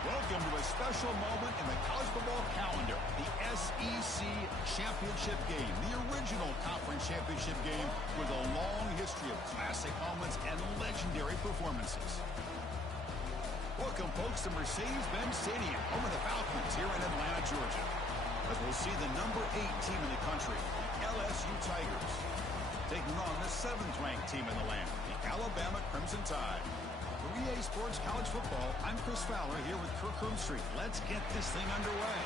Welcome to a special moment in the college football calendar, the SEC Championship game, the original conference championship game with a long history of classic moments and legendary performances. Welcome, folks, to Mercedes-Benz Stadium, home of the Falcons here in Atlanta, Georgia. As we'll see the number 8 team in the country, the LSU Tigers, taking on the 7th-ranked team in the land, the Alabama Crimson Tide. For EA Sports College Football, I'm Chris Fowler here with Kirk Herbstreit. Let's get this thing underway.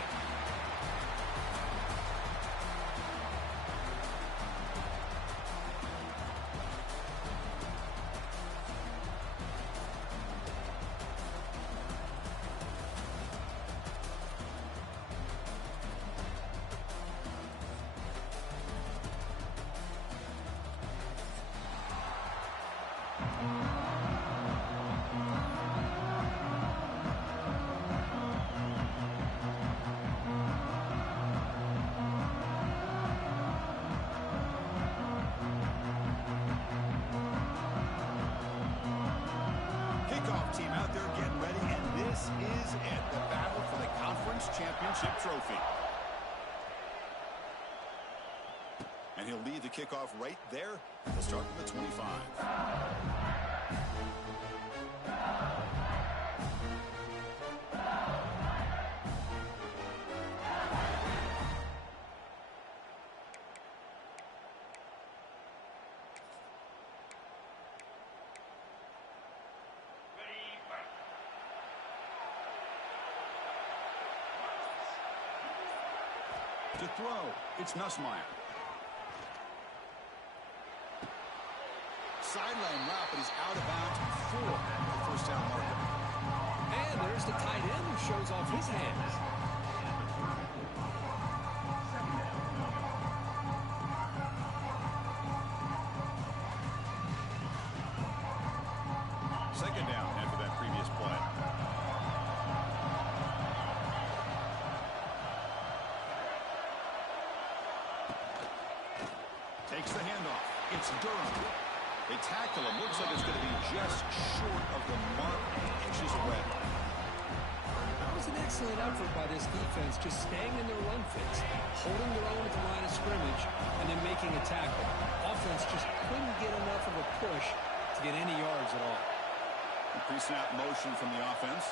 Team out there getting ready, and this is it, the battle for the conference championship trophy. And he'll lead the kickoff right there. He'll start from the 25. To throw, it's Nussmeier. Sideline route, but he's out of bounds before the first down marker. And there's the tight end who shows off his hands. Second down after that previous play. Takes the handoff. It's Durham. They tackle him. Looks like it's going to be just short of the mark, inches away. That was an excellent effort by this defense, just staying in their run fits, holding their own at the line of scrimmage, and then making a tackle. Offense just couldn't get enough of a push to get any yards at all. Pre-snap motion from the offense.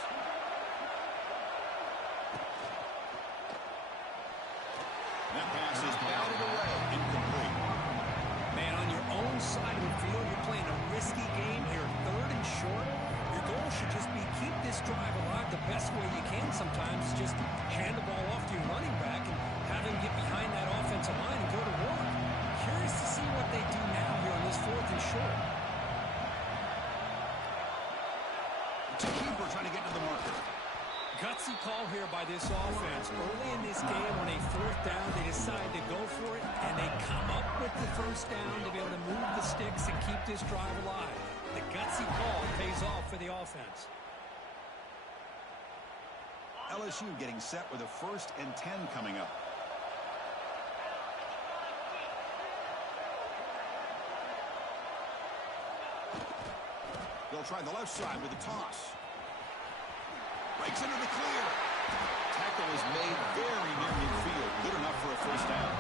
That pass is batted away. Incomplete. Man, on your own side of the field, you're playing a risky game here, 3rd and short. Your goal should just be keep this drive alive the best way you can sometimes. Just hand the ball off to your running back and have him get behind that offensive line and go to work. Curious to see what they do now here on this 4th and short. To keeper trying to get to the marker. Gutsy call here by this offense. Early in this game, on a 4th down, they decide to go for it, and they come up with the first down to be able to move the sticks and keep this drive alive. The gutsy call pays off for the offense. LSU getting set with a 1st and 10 coming up. They'll try the left side with a toss. Breaks into the clear. Tackle is made very near midfield. Good enough for a first down.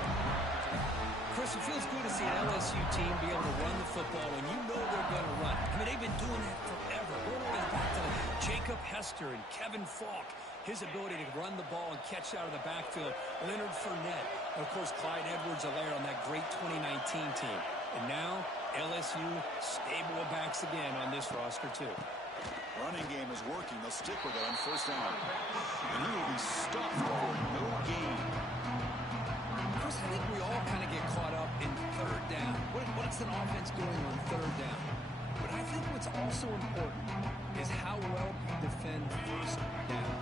Chris, it feels good to see an LSU team be able to run the football when you know they're going to run. I mean, they've been doing that forever. Going all the way back to Jacob Hester and Kevin Falk. His ability to run the ball and catch out of the backfield. Leonard Fournette. And, of course, Clyde Edwards-Helaire on that great 2019 team. And now, LSU stable of backs again on this roster, too. Running game is working. They'll stick with it on first down. And he will be stuffed for no gain. Chris, I think we all kind of get caught up in 3rd down. What's an offense doing on 3rd down? But I think what's also important is how well you defend first down.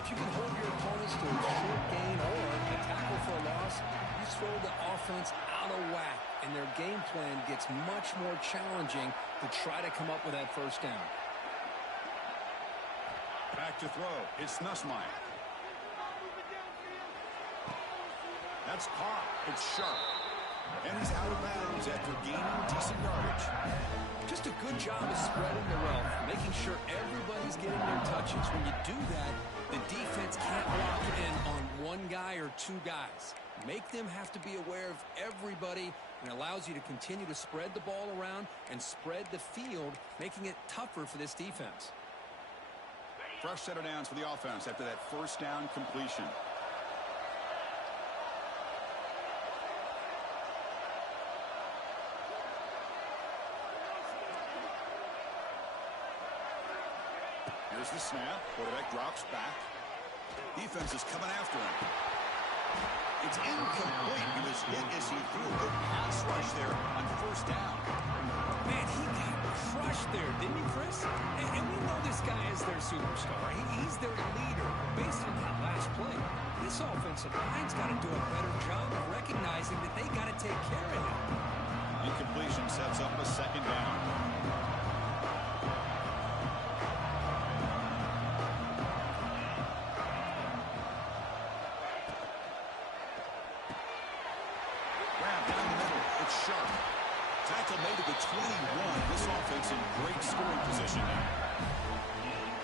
If you can hold your opponents to a short gain or a tackle for a loss, you throw the offense out of whack, and their game plan gets much more challenging to try to come up with that first down. Back to throw. It's Nussmeier. That's caught. It's sharp. And he's out of bounds after gaining decent yardage. Just a good job of spreading the wealth, making sure everybody's getting their touches. When you do that, the defense can't lock in on one guy or two guys. Make them have to be aware of everybody, and allows you to continue to spread the ball around and spread the field, making it tougher for this defense. Fresh set of downs for the offense after that first down completion. Here's the snap. Quarterback drops back. Defense is coming after him. It's incomplete. He was hit as he threw a good pass rush there on first down. Man, he got crushed there, didn't he, Chris? And we know this guy is their superstar. He's their leader based on that last play. This offensive line's got to do a better job of recognizing that they got to take care of him. Incompletion sets up a second down. Sharp. Tackle made to the 21. This offense in great scoring position now.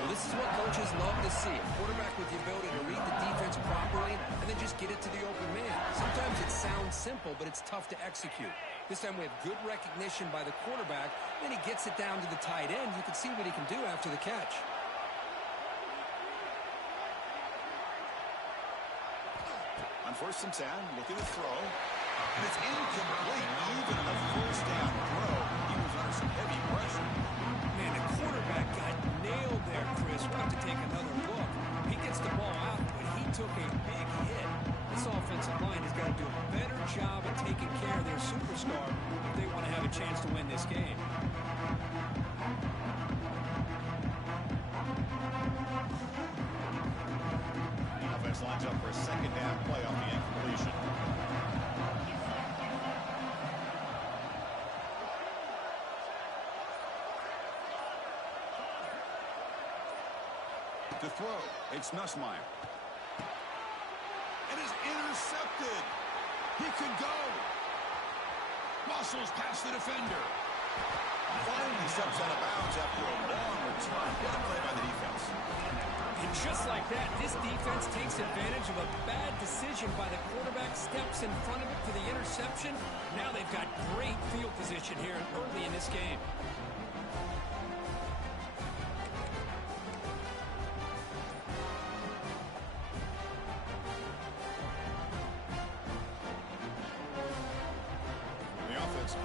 Well, this is what coaches love to see. A quarterback with the ability to read the defense properly and then just get it to the open man. Sometimes it sounds simple, but it's tough to execute. This time we have good recognition by the quarterback. Then he gets it down to the tight end. You can see what he can do after the catch. On 1st and 10, looking to throw. And it's incomplete. Even on a first down throw, he was under some heavy pressure. Man, the quarterback got nailed there, Chris. We'll have to take another look. He gets the ball out, but he took a big hit. This offensive line has got to do a better job of taking care of their superstar if they want to have a chance to win this game. The offense lines up for a second down play off the incompletion. To throw, it's Nussmeier. It is intercepted. He could go. Muscles past the defender. Finally steps out of bounds after a long return. What a play by the defense. And just like that, this defense takes advantage of a bad decision by the quarterback, steps in front of it for the interception. Now they've got great field position here early in this game.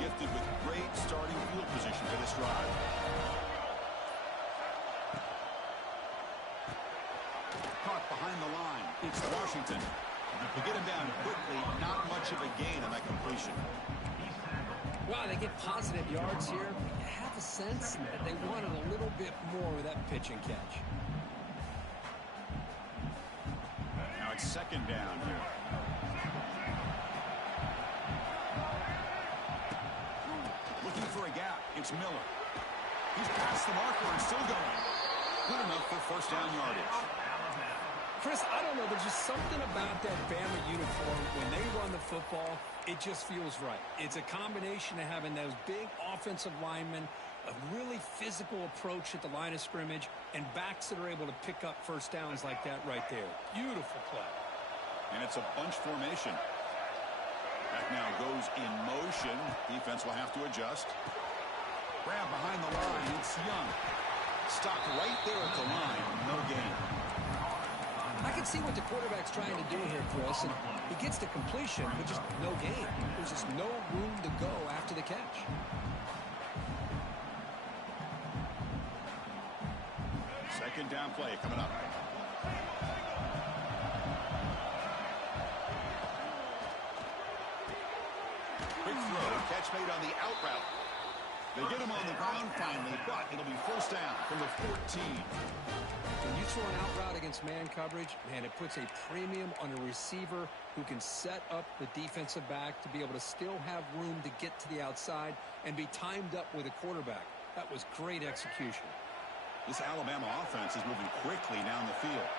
Gifted with great starting field position for this drive. Caught behind the line. It's Washington. To get him down quickly, not much of a gain on that completion. Wow, they get positive yards here. You have a sense that they wanted a little bit more with that pitch and catch. Now it's second down here. Looking for a gap. It's Miller. He's past the marker and still going. Good enough for first down yardage. Chris, I don't know. There's just something about that Bama uniform. When they run the football, it just feels right. It's a combination of having those big offensive linemen, a really physical approach at the line of scrimmage, and backs that are able to pick up first downs like that right there. Beautiful play. And it's a bunch formation. That now goes in motion. Defense will have to adjust. Grab behind the line. It's Young. Stopped right there at the line. No gain. I can see what the quarterback's trying to do here, Chris. And he gets the completion, but just no gain. There's just no room to go after the catch. Second down play coming up. Quick throw, catch made on the out route. They get him on the ground finally, but it'll be first down from the 14. When you throw an out route against man coverage, man, it puts a premium on a receiver who can set up the defensive back to be able to still have room to get to the outside and be timed up with a quarterback. That was great execution. This Alabama offense is moving quickly down the field.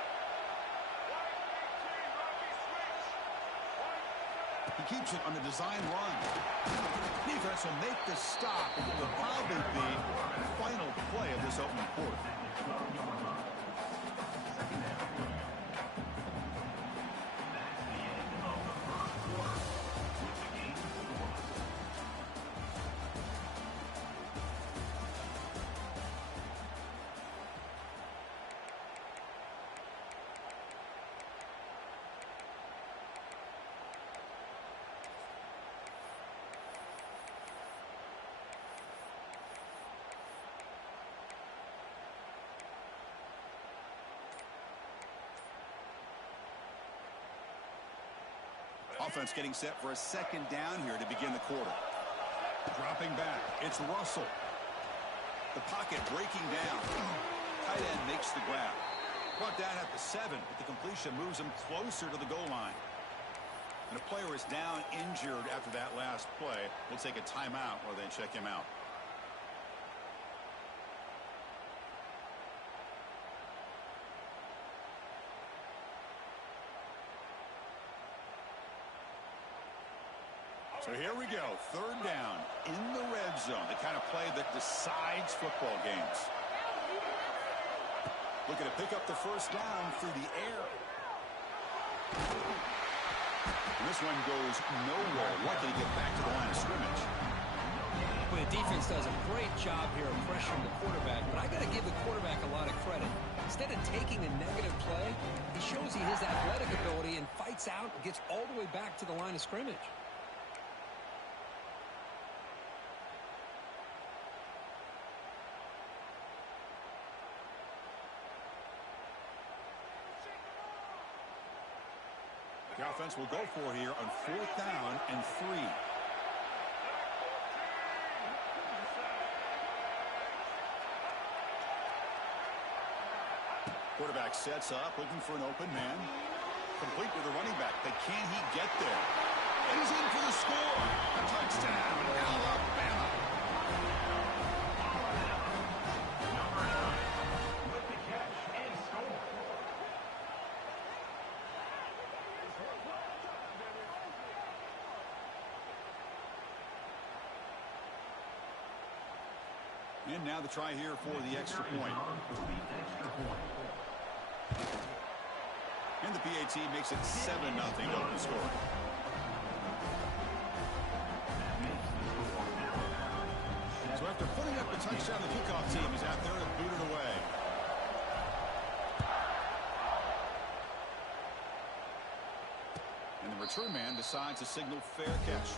He keeps it on the design run. Defense will make the stop. It will probably be the final play of this opening quarter. Offense getting set for a second down here to begin the quarter. Dropping back, it's Russell. The pocket breaking down. Tight end makes the grab. Brought down at the 7, but the completion moves him closer to the goal line. And a player is down injured after that last play. We'll take a timeout while they check him out. So here we go, third down in the red zone, the kind of play that decides football games. Looking to pick up the first down through the air. And this one goes nowhere, lucky to get back to the line of scrimmage. Well, the defense does a great job here of pressuring the quarterback, but I got to give the quarterback a lot of credit. Instead of taking a negative play, he shows he has athletic ability and fights out and gets all the way back to the line of scrimmage. The offense will go for here on 4th down and 3. Quarterback sets up, looking for an open man. Complete with the running back, but can he get there? And he's in for the score. A touchdown, Alabama. And now the try here for the extra point. And the PAT makes it 7-0 open score. So after putting up the touchdown, the kickoff team is out there to boot it away. And the return man decides to signal fair catch.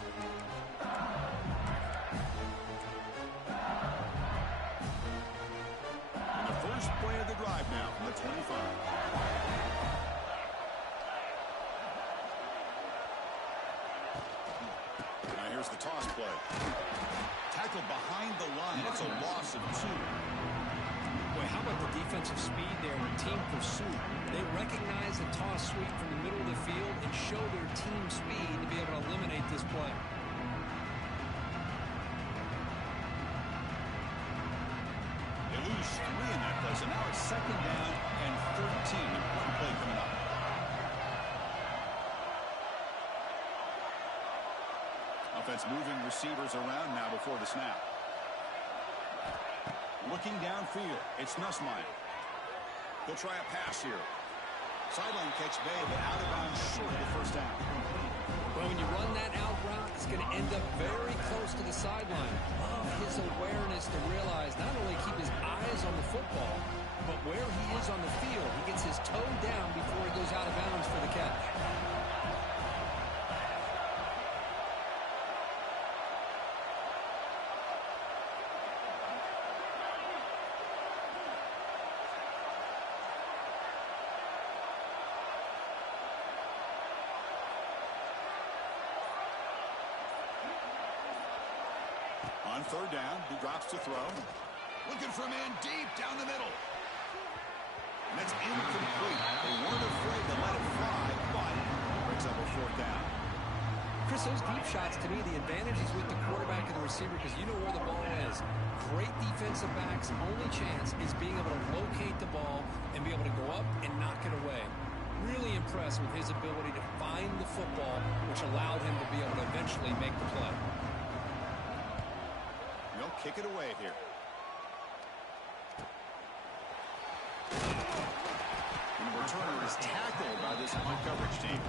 First play of the drive now from the 25. Now here's the toss play. Tackled behind the line. It's a loss of 2. Boy, how about the defensive speed there in team pursuit? They recognize the toss sweep from the middle of the field and show their team speed to be able to eliminate this play. Lose 3 in that play, so now it's 2nd down and 13. Important play coming up. Offense moving receivers around now before the snap. Looking downfield, it's Nussmeier. He'll try a pass here. Sideline catch made, but out of bounds short of the first down. Well, when you run that out route, it's going to end up very close to the sideline. Love his awareness to realize not only keep his eyes on the football, but where he is on the field. He gets his toe down before he goes out of bounds for the catch. On 3rd down, he drops to throw. Looking for a man deep down the middle. And that's incomplete. They weren't afraid to let it fly, but brings up a 4th down. Chris, those deep shots, to me, the advantage is with the quarterback and the receiver because you know where the ball is. Great defensive backs' only chance is being able to locate the ball and be able to go up and knock it away. Really impressed with his ability to find the football, which allowed him to be able to eventually make the play. They'll kick it away here. And the returner is tackled by this punt coverage team.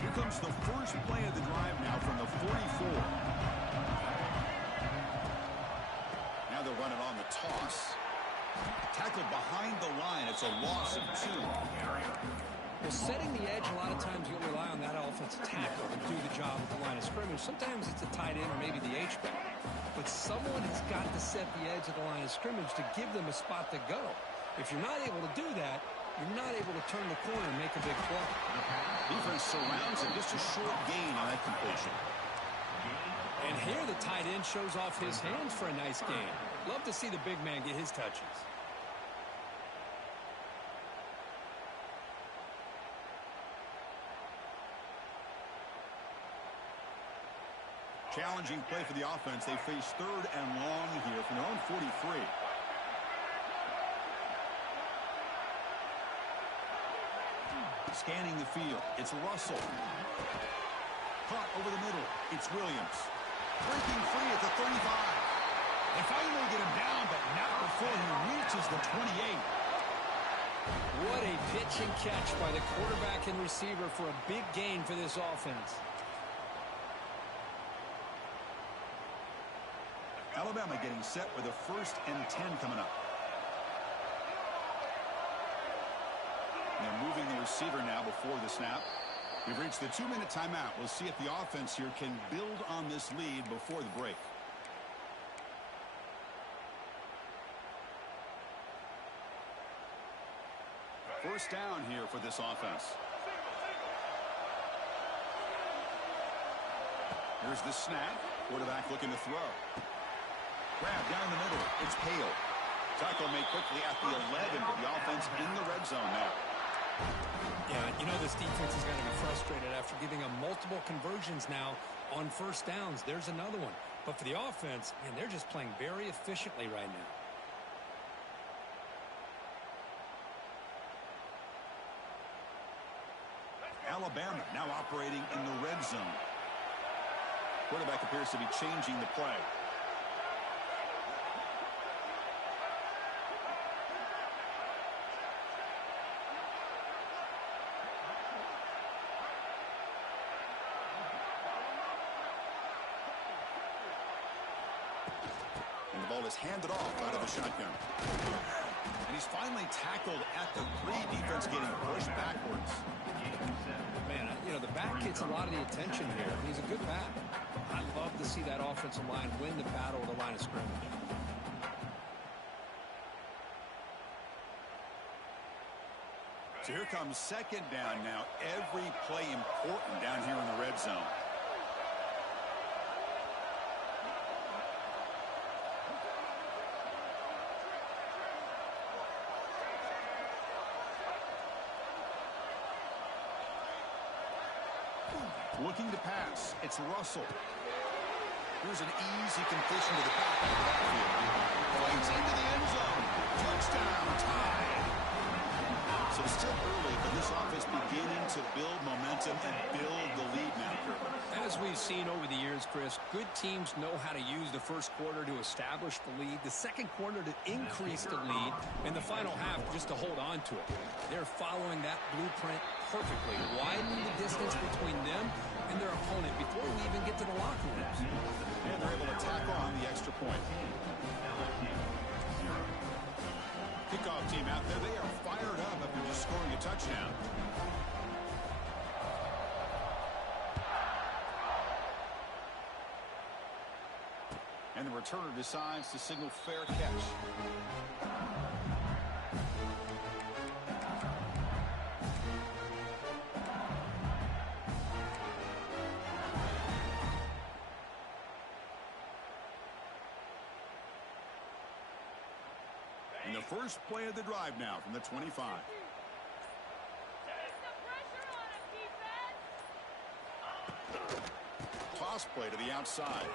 Here comes the first play of the drive now from the 44. Now they'll run it on the toss. Tackled behind the line. It's a loss of 2. Well, setting the edge, a lot of times you'll rely on that offensive tackle to do the job at the line of scrimmage. Sometimes it's a tight end or maybe the H-back. But someone has got to set the edge of the line of scrimmage to give them a spot to go. If you're not able to do that, you're not able to turn the corner and make a big play. Defense surrounds him. Just a short gain on that completion. And here the tight end shows off his hands for a nice gain. Love to see the big man get his touches. Challenging play for the offense. They face 3rd and long here from their own 43. Scanning the field. It's Russell. Caught over the middle. It's Williams. Breaking free at the 35. They finally get him down, but not before he reaches the 28. What a pitch and catch by the quarterback and receiver for a big gain for this offense. Alabama getting set with a 1st and 10 coming up. And they're moving the receiver now before the snap. We've reached the 2-minute timeout. We'll see if the offense here can build on this lead before the break. First down here for this offense. Here's the snap. Quarterback looking to throw. Grab down the middle. It's Hale. Tackle made quickly at the 11, but the offense in the red zone now. Yeah, you know this defense is going to be frustrated after giving them multiple conversions now on first downs. There's another one. But for the offense, man, they're just playing very efficiently right now. Alabama now operating in the red zone. Quarterback appears to be changing the play. And the ball is handed off out of the shotgun. And he's finally tackled at the 3. Defense getting pushed backwards. Man, you know, the back gets a lot of the attention here. He's a good back. I love to see that offensive line win the battle of the line of scrimmage. So here comes 2nd down now. Every play important down here in the red zone. Looking to pass. It's Russell. Here's an easy completion to the back of the backfield. Points into the end zone. Touchdown. Tied. So still early, but this offense beginning to build momentum and build the lead now. As we've seen over the years, Chris, good teams know how to use the first quarter to establish the lead, the second quarter to increase the lead, and the final half just to hold on to it. They're following that blueprint perfectly, widening the distance between them and their opponent before we even get to the locker rooms. And they're able to tack on the extra point. Kickoff team out there, they are fired up after just scoring a touchdown. And the returner decides to signal fair catch. And the first play of the drive now from the 25. Toss play to the outside.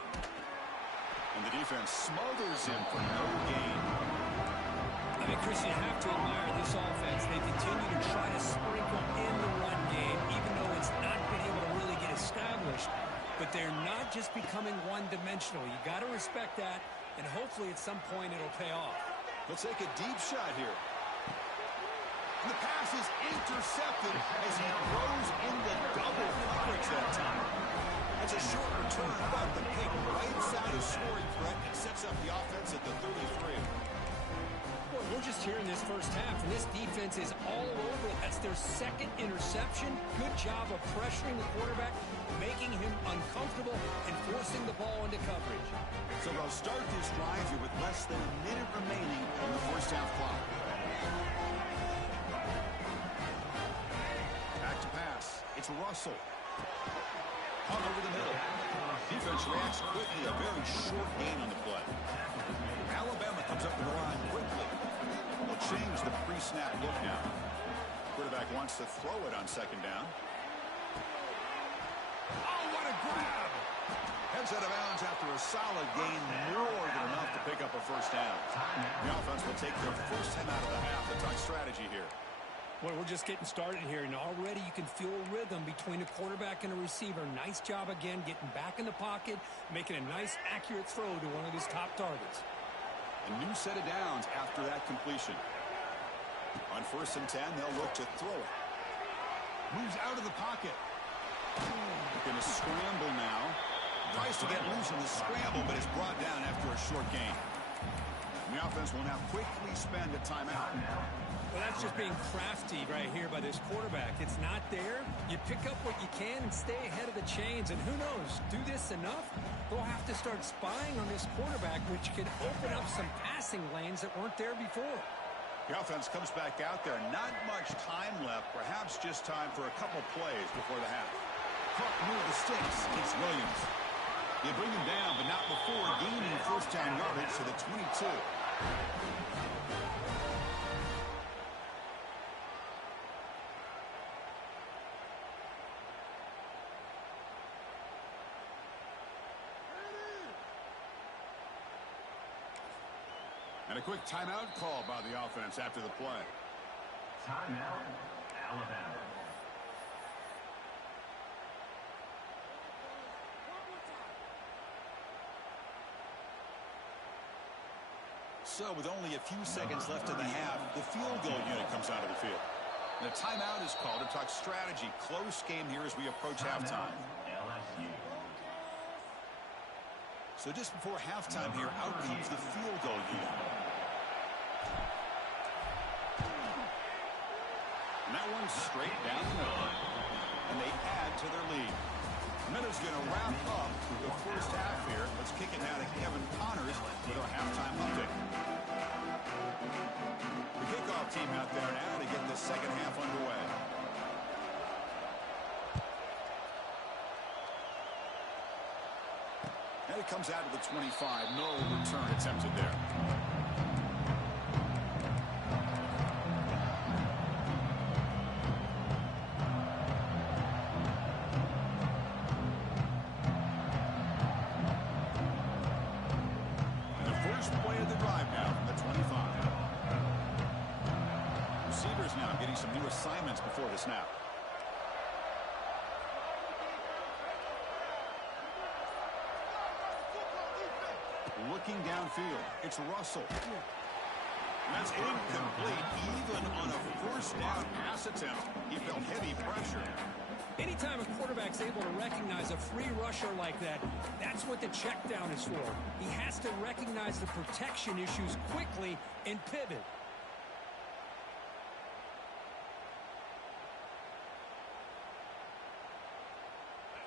And the defense smothers him for no gain. I mean, Chris, you have to admire this offense. They continue to try to sprinkle in the run game, even though it's not been able to really get established. But they're not just becoming one-dimensional. You got to respect that, and hopefully at some point it'll pay off. They'll take a deep shot here. And the pass is intercepted as he throws into double coverage that time. That's a short return, but the pick right inside his scoring threat and sets up the offense at the 33. Well, we're just here in this first half, and this defense is all over it. That's their second interception. Good job of pressuring the quarterback, making him uncomfortable, and forcing the ball into coverage. So they'll start this drive here with less than a minute remaining on the first half clock. Back to pass. It's Russell. Hung over the middle. Defense reacts quickly. A very short gain on the play. Alabama comes up to the line quickly. They'll change the pre-snap look now. Quarterback wants to throw it on second down. Oh, what a grab! Heads out of bounds after a solid gain, more than enough to pick up a first down. The offense will take their first time out of the half. The talk strategy here. Well, we're just getting started here, and already you can feel a rhythm between a quarterback and a receiver. Nice job again getting back in the pocket, making a nice, accurate throw to one of his top targets. A new set of downs after that completion. On 1st and 10, they'll look to throw it. Moves out of the pocket. Going to scramble now. Tries to get loose in the scramble, but is brought down after a short gain. And the offense will now quickly spend a timeout. Well, that's just being crafty right here by this quarterback. It's not there. You pick up what you can and stay ahead of the chains. And who knows, do this enough, they'll have to start spying on this quarterback, which could open up some passing lanes that weren't there before. The offense comes back out there. Not much time left. Perhaps just time for a couple plays before the half. Caught near the sticks. It's Williams. They bring him down, but not before gaining first down yardage to the 22. And a quick timeout call by the offense after the play. Timeout, Alabama. So with only a few seconds left in the half, the field goal unit comes out of the field. And a timeout is called to talk strategy. Close game here as we approach halftime. LSU. So just before halftime here, out comes the field goal unit. And that one's straight down the middle. And they add to their lead. Minutes going to wrap up the first half here. Let's kick it now to Kevin Connors with our halftime update. The kickoff team out there now to get the second half underway. And it comes out to the 25. No return attempted there. The first play of the drive now from the 25. Receivers now getting some new assignments before the snap. Looking downfield, it's Russell. And that's incomplete. Even on a first down pass attempt, he felt heavy pressure. Anytime a quarterback's able to recognize a free rusher like that, that's what the check down is for. He has to recognize the protection issues quickly and pivot.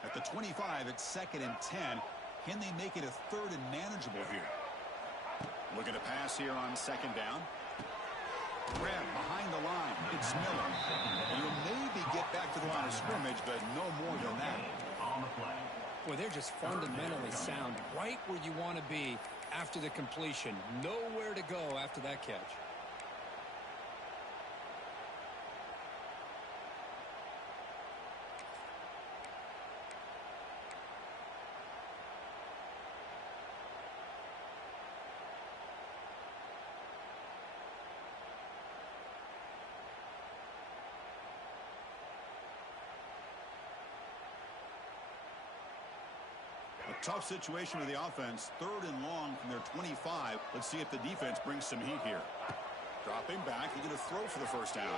At the 25, it's 2nd and 10. Can they make it a 3rd and manageable here? Look at a pass here on 2nd down. Grab behind the line. It's Miller. And he'll maybe get back to the line of scrimmage, but no more than that. On the play. Well, they're just fundamentally sound, right where you want to be after the completion. Nowhere to go after that catch. Tough situation with the offense. 3rd and long from their 25. Let's see if the defense brings some heat here. Dropping back. He's going to throw for the first down.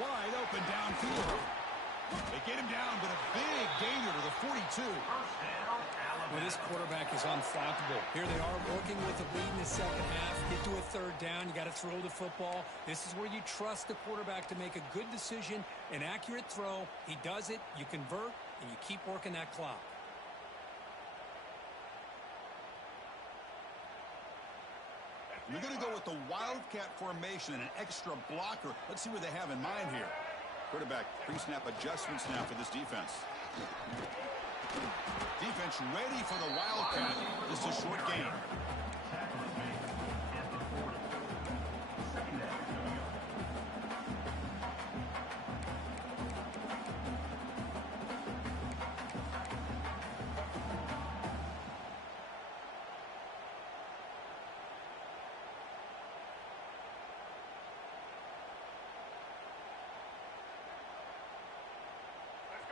Wide open downfield. They get him down, but a big gainer to the 42. First down, Alabama. Well, this quarterback is unflappable. Here they are working with a lead in the second half. Get to a 3rd down. You got to throw the football. This is where you trust the quarterback to make a good decision, an accurate throw. He does it. You convert, and you keep working that clock. You're going to go with the Wildcat formation and an extra blocker. Let's see what they have in mind here. Quarterback pre-snap adjustments now for this defense. Defense ready for the Wildcat. This is a short gain. Tackle is made at the 40. Second down coming up.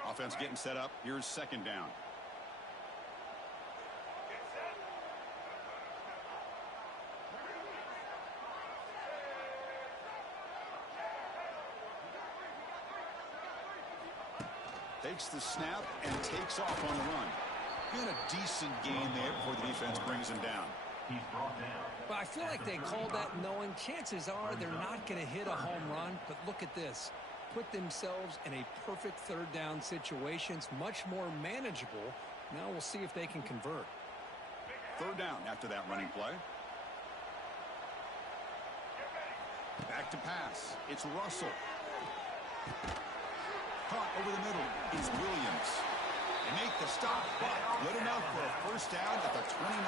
Offense getting set up. Here's 2nd down. Takes the snap and takes off on the run. And a decent gain there before the defense brings him down. He's brought down. But I feel like they called that knowing chances are they're not going to hit a home run. But look at this. Put themselves in a perfect 3rd down situation. It's much more manageable. Now we'll see if they can convert. 3rd down after that running play. Back to pass. It's Russell. Caught over the middle. It's Williams. They make the stop, but good enough for a first down at the 29.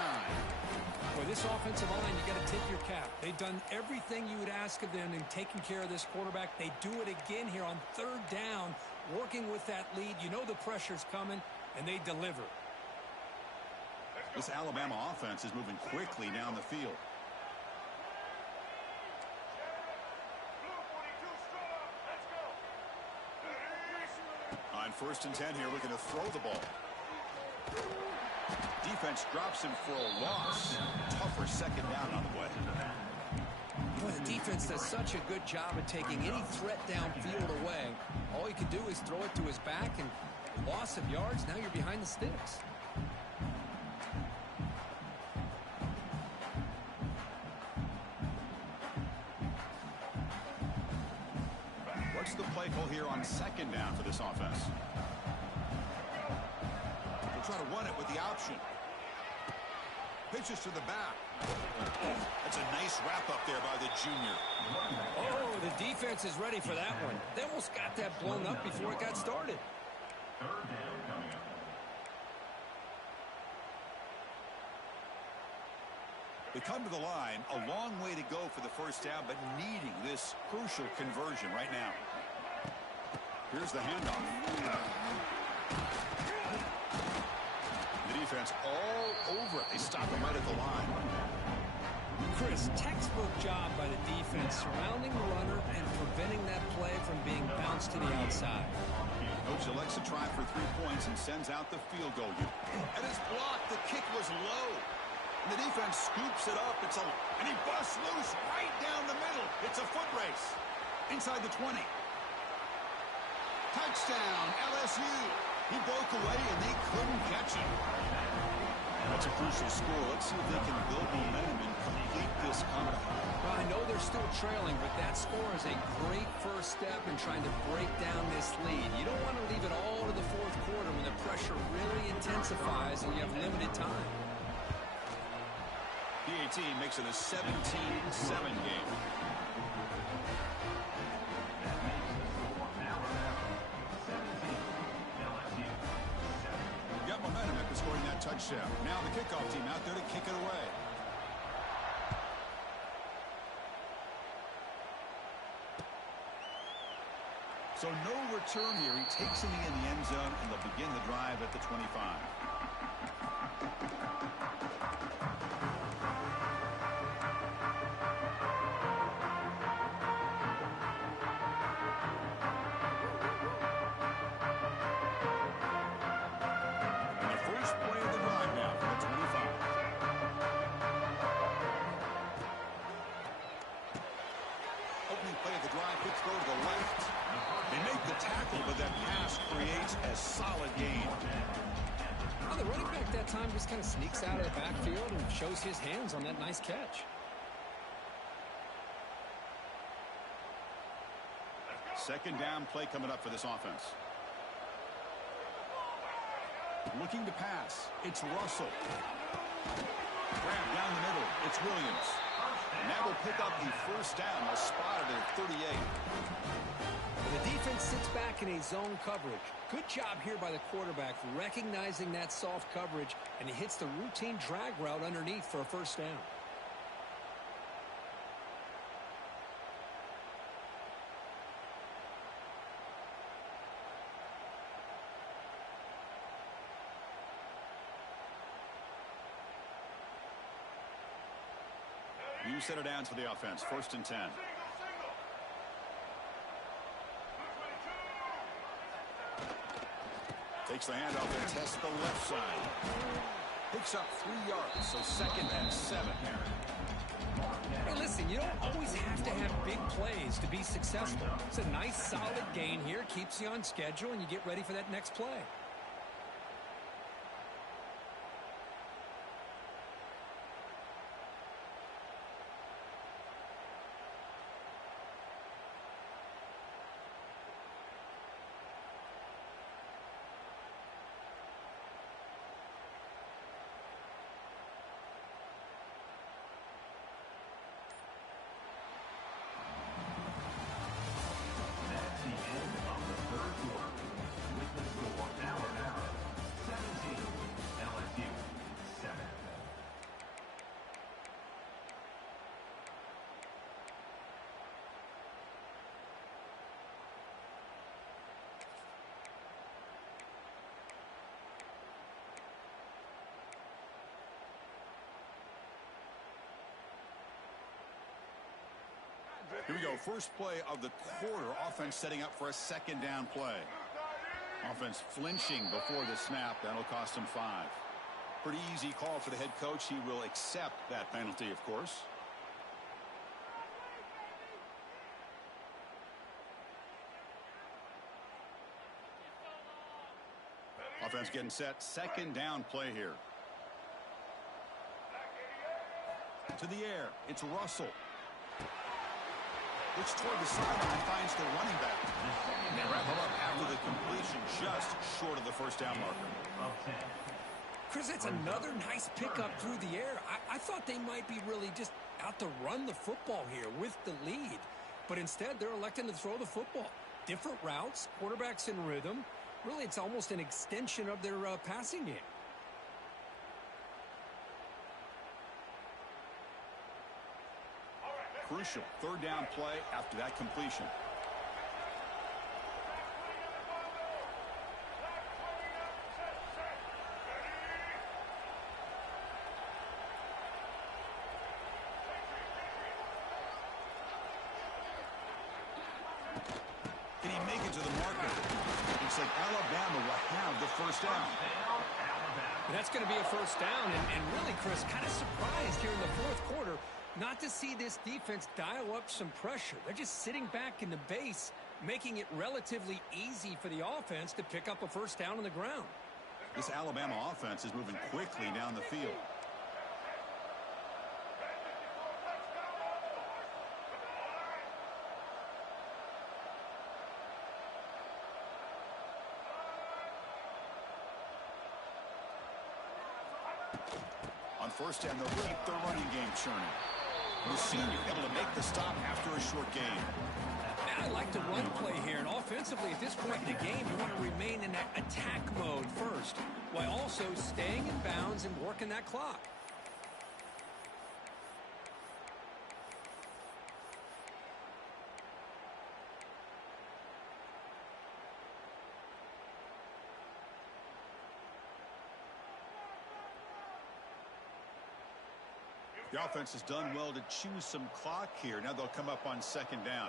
For this offensive line, you got to tip your cap. They've done everything you would ask of them in taking care of this quarterback. They do it again here on 3rd down, working with that lead. You know the pressure's coming, and they deliver. This Alabama offense is moving quickly down the field. On 1st and 10 here, we're going to throw the ball. Defense drops him for a loss. Tougher 2nd down on the way. Boy, the defense does such a good job of taking any threat downfield away. All you can do is throw it to his back, and loss of yards, now you're behind the sticks. What's the play call here on 2nd down for this offense? They'll try to run it with the option. Pitches to the back. That's a nice wrap-up there by the junior. Oh, the defense is ready for that one. They almost got that blown up before it got started. 3rd down coming up. They come to the line, a long way to go for the first down, but needing this crucial conversion right now. Here's the handoff. The defense all over it. They stop him right at the line. Chris, textbook job by the defense surrounding the runner and preventing that play from being bounced to the outside. Coach elects to try for 3 points and sends out the field goal unit. And it's blocked. The kick was low. And the defense scoops it up. And he busts loose right down the middle. It's a foot race. Inside the 20. Touchdown, LSU. He broke away, and they couldn't catch him. That's a crucial score. Let's see if they can build momentum and complete this comeback. Well, I know they're still trailing, but that score is a great first step in trying to break down this lead. You don't want to leave it all to the 4th quarter when the pressure really intensifies and you have limited time. PAT makes it a 17-7 game. Got momentum after scoring that touchdown. Now the kickoff team out there to kick it away. So no return here. He takes it in the end zone, and they'll begin the drive at the 25. And the first play tackle, but that pass creates a solid gain. Well, the running back that time just kind of sneaks out of the backfield and shows his hands on that nice catch. Second down play coming up for this offense. Looking to pass. It's Russell. Grab down the middle. It's Williams. And that will pick up the first down. They'll spot it at 38. The defense sits back in a zone coverage. Good job here by the quarterback recognizing that soft coverage, and he hits the routine drag route underneath for a first down. New set of downs for the offense. First and 10. Takes the handoff and tests the left side. Picks up 3 yards, so second and 7 here. Hey, listen, you don't always have to have big plays to be successful. It's a nice, solid gain here. Keeps you on schedule, and you get ready for that next play. That's the end of the third quarter. With the score, Alabama 17, LSU 7. Here we go. First play of the quarter. Offense setting up for a second down play. Offense flinching before the snap. That'll cost him 5. Pretty easy call for the head coach. He will accept that penalty, of course. Offense getting set. Second down play here. To the air. It's Russell. Looks toward the sideline, finds the running back. And wrap him up after the completion, just short of the first down marker. Chris, that's another nice pickup through the air. I thought they might be really just out to run the football here with the lead. But instead, they're electing to throw the football. Different routes, quarterbacks in rhythm. Really, it's almost an extension of their passing game. Crucial third down play after that completion. Can he make it to the marker? Looks like Alabama will have the first down. That's going to be a first down, and really, Chris, kind of surprised here in the fourth quarter not to see this defense dial up some pressure. They're just sitting back in the base, making it relatively easy for the offense to pick up a first down on the ground. This Alabama offense is moving quickly down the field. On first down, they'll keep the running game churning. The senior able to make the stop after a short gain. I like the run play here, and offensively at this point in the game, you want to remain in that attack mode first, while also staying in bounds and working that clock. The offense has done well to choose some clock here. Now they'll come up on second down.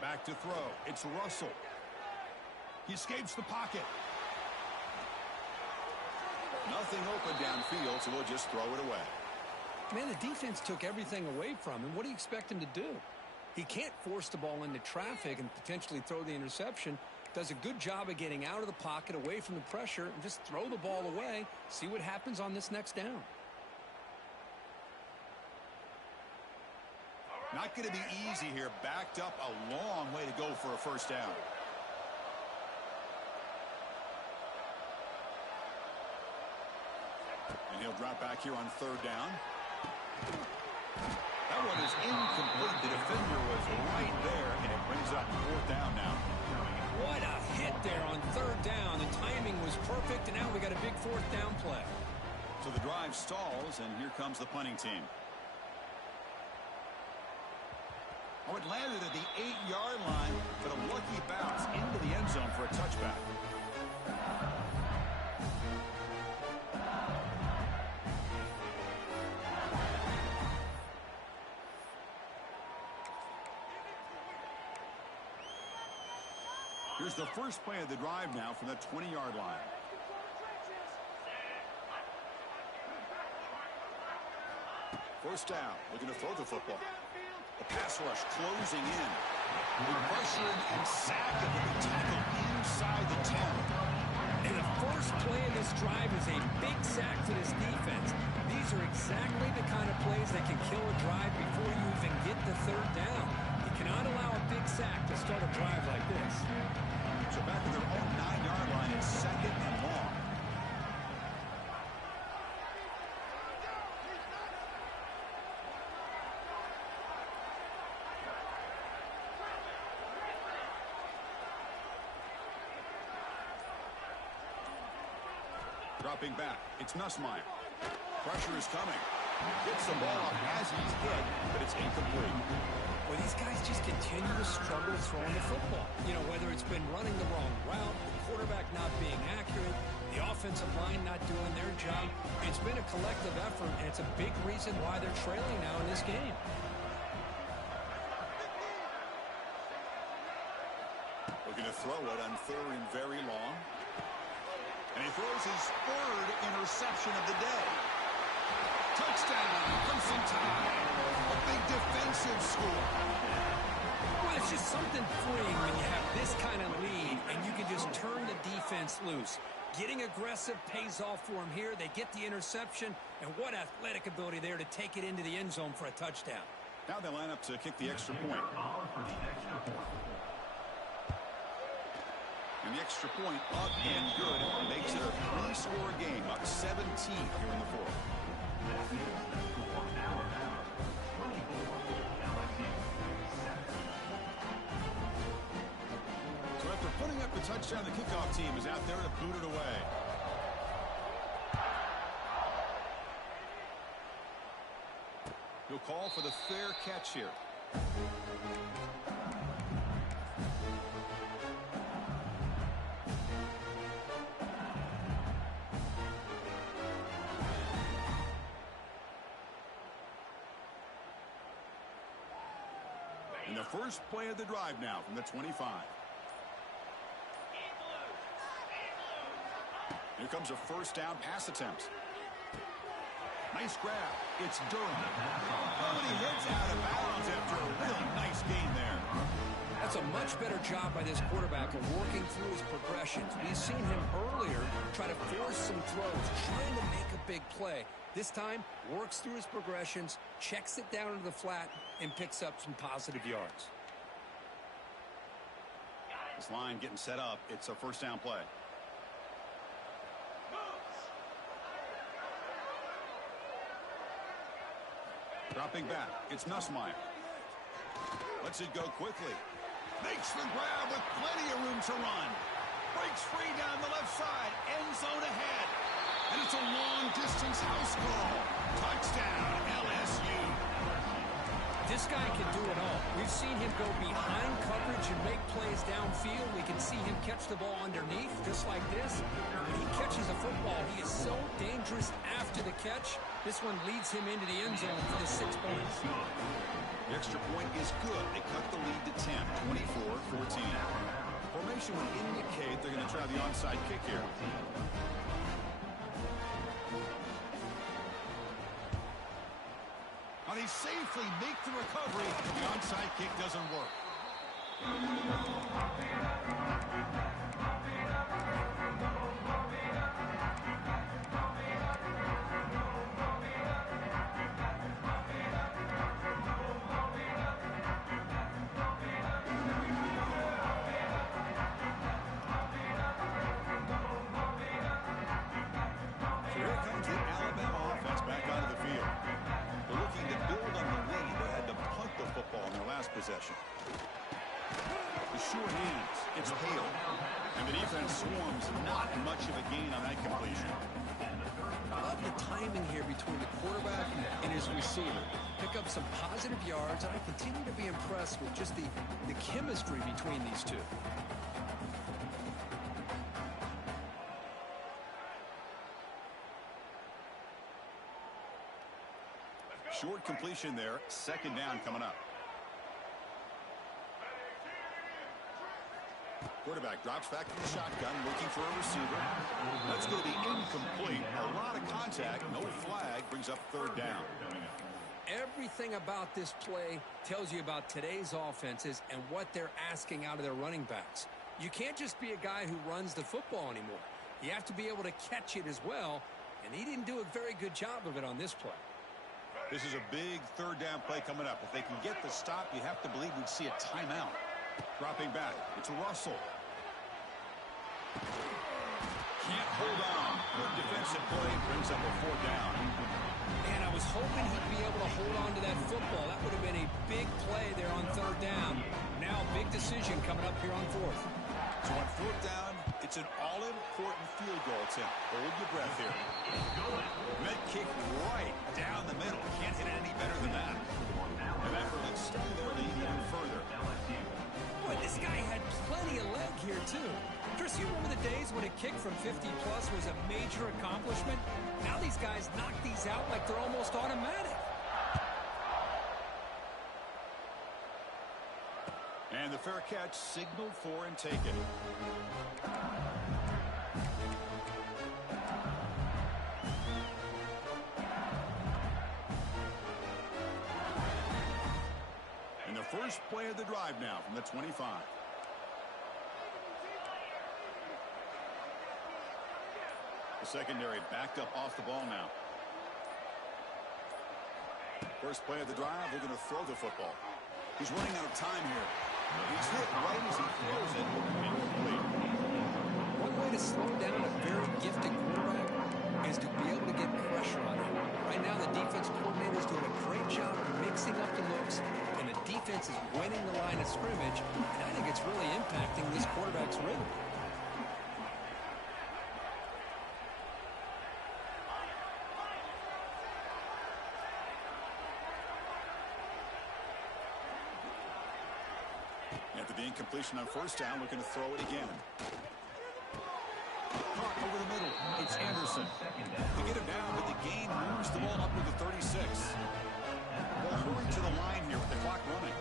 Back to throw. It's Russell. He escapes the pocket. Nothing open downfield, so we'll just throw it away. Man, the defense took everything away from him. What do you expect him to do? He can't force the ball into traffic and potentially throw the interception. Does a good job of getting out of the pocket, away from the pressure, and just throw the ball away. See what happens on this next down. Not going to be easy here. Backed up a long way to go for a first down. And he'll drop back here on third down. That one is incomplete. The defender was right there, and it brings up fourth down now. What a hit there on third down. The timing was perfect, and now we got a big fourth down play. So the drive stalls, and here comes the punting team. Oh, it landed at the 8-yard line, but a lucky bounce into the end zone for a touchback. Here's the first play of the drive now from the 20-yard line. First down, looking to throw the football. The pass rush closing in. We're pressured and sacked at the tackle inside the 10. And the first play of this drive is a big sack for this defense. These are exactly the kind of plays that can kill a drive before you even get the third down. You cannot allow a big sack to start a drive like this. So back to their own 9-yard line, it's second and long. Dropping back, it's Nussmeier. Pressure is coming. Gets the ball as he's hit, but it's incomplete. Well, these guys just continue to struggle throwing the football. You know, whether it's been running the wrong route, the quarterback not being accurate, the offensive line not doing their job. It's been a collective effort, and it's a big reason why they're trailing now in this game. Looking to throw it on third and very long. And he throws his third interception of the day. Touchdown, Crimson Tide. A big defensive score. Well, it's just something freeing when you have this kind of lead and you can just turn the defense loose. Getting aggressive pays off for them here. They get the interception, and what athletic ability there to take it into the end zone for a touchdown. Now they line up to kick the extra point. And the extra point up and good makes it a 3-score game, up 17 here in the fourth. So after putting up the touchdown, the kickoff team is out there to boot it away. He'll call for the fair catch here. And the first play of the drive now from the 25. Here comes a first down pass attempt. Nice grab. It's Durham. Oh, and he hits out of bounds after a really nice gain there. That's a much better job by this quarterback of working through his progressions. We've seen him earlier try to force some throws, trying to make a big play. This time, works through his progressions, checks it down into the flat, and picks up some positive yards. This line getting set up. It's a first down play. Dropping back, it's Nussmeier. Lets it go quickly. Makes the grab with plenty of room to run. Breaks free down the left side. End zone ahead. And it's a long-distance house call. Touchdown, LSU. This guy can do it all. We've seen him go behind coverage and make plays downfield. We can see him catch the ball underneath, just like this. When he catches a football, he is so dangerous after the catch. This one leads him into the end zone for the 6 points. The extra point is good. They cut the lead to 10, 24-14. Formation would indicate they're going to try the onside kick here. safely make the recovery. The onside kick doesn't work. Possession. The short hands, it's Hale. And the defense swarms, not much of a gain on that completion. I love the timing here between the quarterback and his receiver. Pick up some positive yards, and I continue to be impressed with just the chemistry between these two. Short completion there, second down coming up. Quarterback drops back in the shotgun, looking for a receiver. That's going to be incomplete. A lot of contact, no flag, brings up third down. Everything about this play tells you about today's offenses and what they're asking out of their running backs. You can't just be a guy who runs the football anymore. You have to be able to catch it as well, and he didn't do a very good job of it on this play. This is a big third down play coming up. If they can get the stop, you have to believe we'd see a timeout. Dropping back, it's Russell. Can't hold on. Good defensive play brings up a fourth down. And I was hoping he'd be able to hold on to that football. That would have been a big play there on third down. Now big decision coming up here on fourth. So on fourth down, it's an all-important field goal attempt. Hold your breath here. Med kick right down the middle. Can't hit it any better than that. And that will extend their lead even further. Boy, this guy had plenty of leg here, too. Chris, you remember the days when a kick from 50-plus was a major accomplishment? Now these guys knock these out like they're almost automatic. And the fair catch signaled for and taken. And the first play of the drive now from the 25. The secondary backed up off the ball now. First play of the drive, they're going to throw the football. He's running out of time here. He's hit right as he throws it. Incomplete. One way to slow down a very gifted quarterback is to be able to get pressure on him. Right now, the defense coordinator is doing a great job mixing up the looks, and the defense is winning the line of scrimmage, and I think it's really impacting this quarterback's rhythm. After the incompletion on first down, looking to throw it again. Caught over the middle. It's Anderson. They get him down, but the game moves the ball up to the 36. They'll hurry to the line here with the clock running.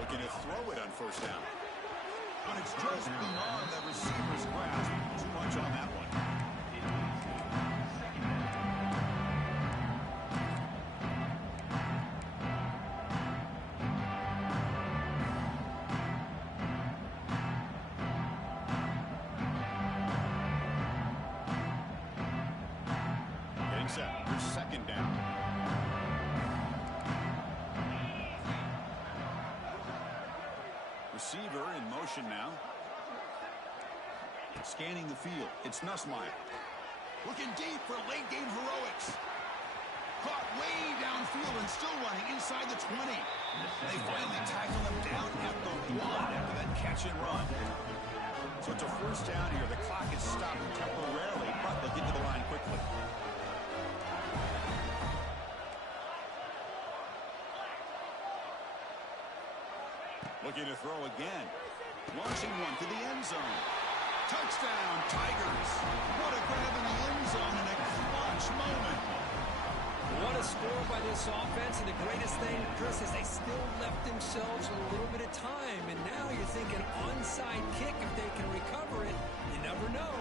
Looking to throw it on first down. But it's just beyond the receiver's grasp. Too much on that one. Set for second down. Receiver in motion now. Scanning the field. It's Nussmeier. Looking deep for late game heroics. Caught way downfield and still running inside the 20. They finally tackle him down at the 1 after that catch and run. So it's a first down here. The clock is stopped temporarily, but they'll get to the line quickly. Looking to throw again. Launching one to the end zone. Touchdown, Tigers. What a grab in the end zone in a clutch moment. What a score by this offense, and the greatest thing, Chris, is they still left themselves with a little bit of time, and now you're thinking onside kick if they can recover it. You never know.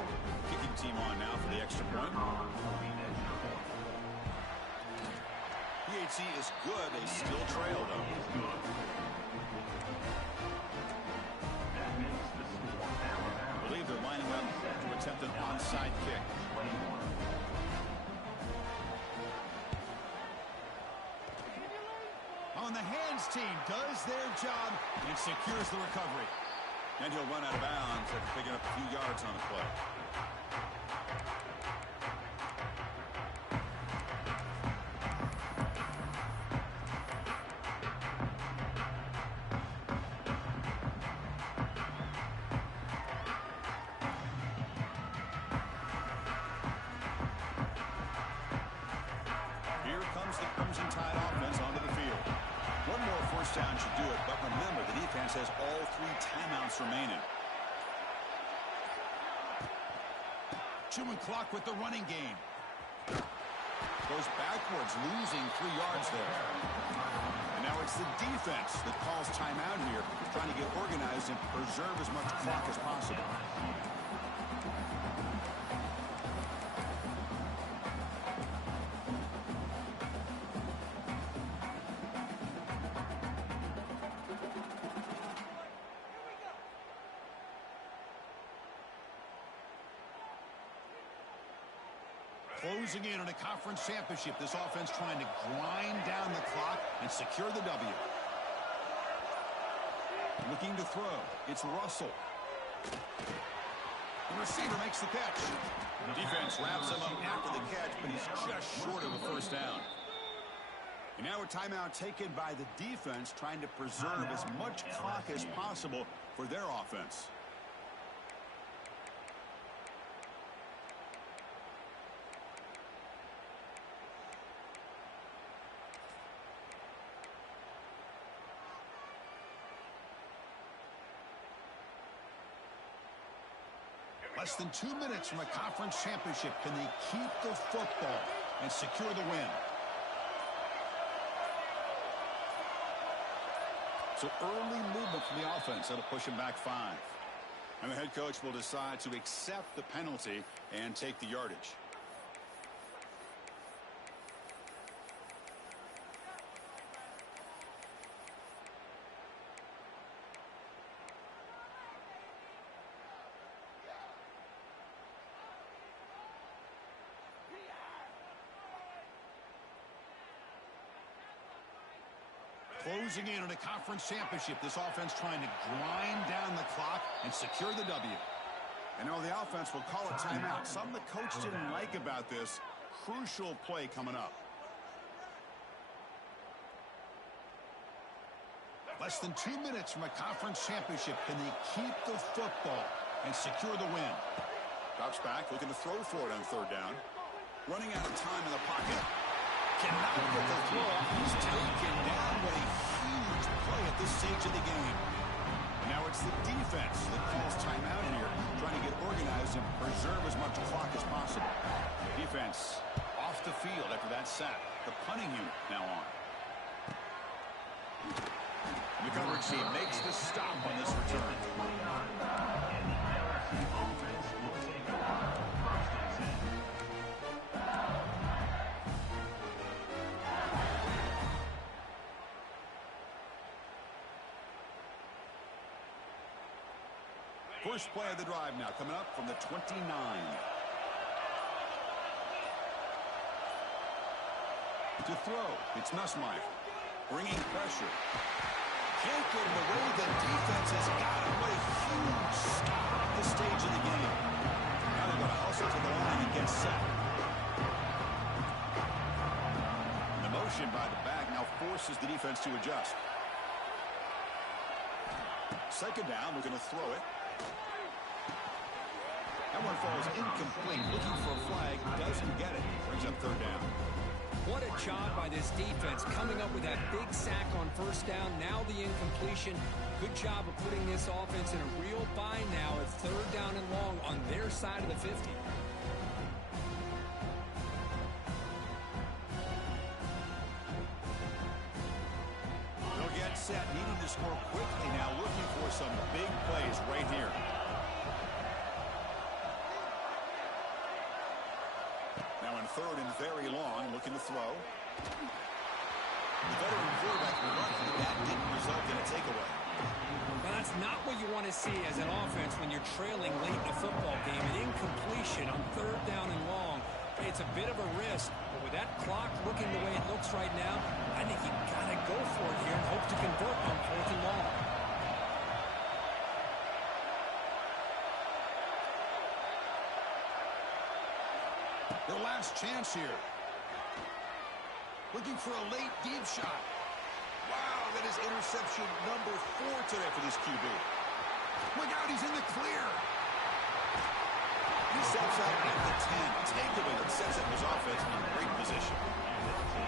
Kicking team on now for the extra point. The THC is good. They still trail, though. That makes the score Alabama. I believe they're lining up to attempt an onside kick. 21. On the hands team does their job and secures the recovery. And he'll run out of bounds after picking up a few yards on the play. Here comes the Crimson Tide offense onto the field. One more first down should do it, but remember, the defense has all 3 timeouts remaining. Chewing clock with the running game. Goes backwards, losing 3 yards there. And now it's the defense that calls timeout here, trying to get organized and preserve as much clock as possible. Closing in on a conference championship, this offense trying to grind down the clock and secure the W. Looking to throw. It's Russell. The receiver makes the catch. The defense wraps him up after the catch, but he's just short of a first down. And now a timeout taken by the defense, trying to preserve as much clock as possible for their offense. Less than 2 minutes from a conference championship. Can they keep the football and secure the win? So early movement from the offense. That'll push him back 5. And the head coach will decide to accept the penalty and take the yardage. Closing in on a conference championship, this offense trying to grind down the clock and secure the W. And now the offense will call a timeout. Something the coach didn't like about this. Crucial play coming up. Less than 2 minutes from a conference championship. Can they keep the football and secure the win? Drops back, looking to throw for it on 3rd down. Running out of time in the pocket. Cannot get the throw off. He's taken down with a huge play at this stage of the game. And now it's the defense that calls timeout here, trying to get organized and preserve as much clock as possible. Defense off the field after that sack. The punting unit now on. The coverage team makes the stop on this return. And the LSU offense will take on 1st and 10. First play of the drive now, coming up from the 29. To throw, it's Nussmeier. Bringing pressure. Can't get it away. The defense has got him. What a huge stop at this stage of the game. Now they're going to hustle to the line and get set. The motion by the back now forces the defense to adjust. 2nd down, we're going to throw it. That one falls incomplete. Looking for a flag. Doesn't get it. Brings up 3rd down. What a job by this defense coming up with that big sack on 1st down. Now the incompletion. Good job of putting this offense in a real bind now at 3rd down and long on their side of the 50. They'll get set, needing to score quickly now, looking for some big plays right here. Now in 3rd and very long, looking to throw. The veteran quarterback was lucky that didn't result in a takeaway. Well, that's not what you want to see as an offense when you're trailing late in a football game. An incompletion on 3rd down and long. Hey, it's a bit of a risk, but with that clock looking the way it looks right now, I think you got to go for it here and hope to convert on 4th and long. Their last chance here. Looking for a late deep shot. Wow, that is interception number 4 today for this QB. Look out, he's in the clear. He steps out at the 10. Takeaway that sets up his offense in great position.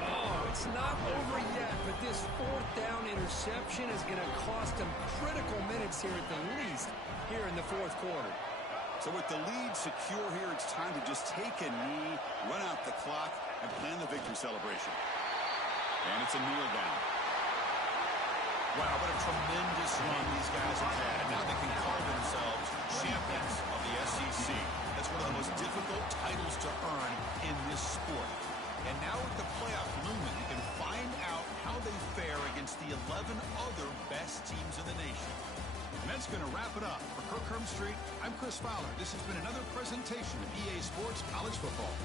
Oh, it's not over yet, but this 4th down interception is going to cost him critical minutes here at the least here in the 4th quarter. So with the lead secure here, it's time to just take a knee, run out the clock, and plan the victory celebration. And it's a kneel down. Wow, what a tremendous run these guys have had. Now they can call themselves champions of the SEC. That's one of the most difficult titles to earn in this sport. And now with the playoff looming, you can find out how they fare against the 11 other best teams in the nation. And that's going to wrap it up. For Kirk Herbstreit, I'm Chris Fowler. This has been another presentation of EA Sports College Football.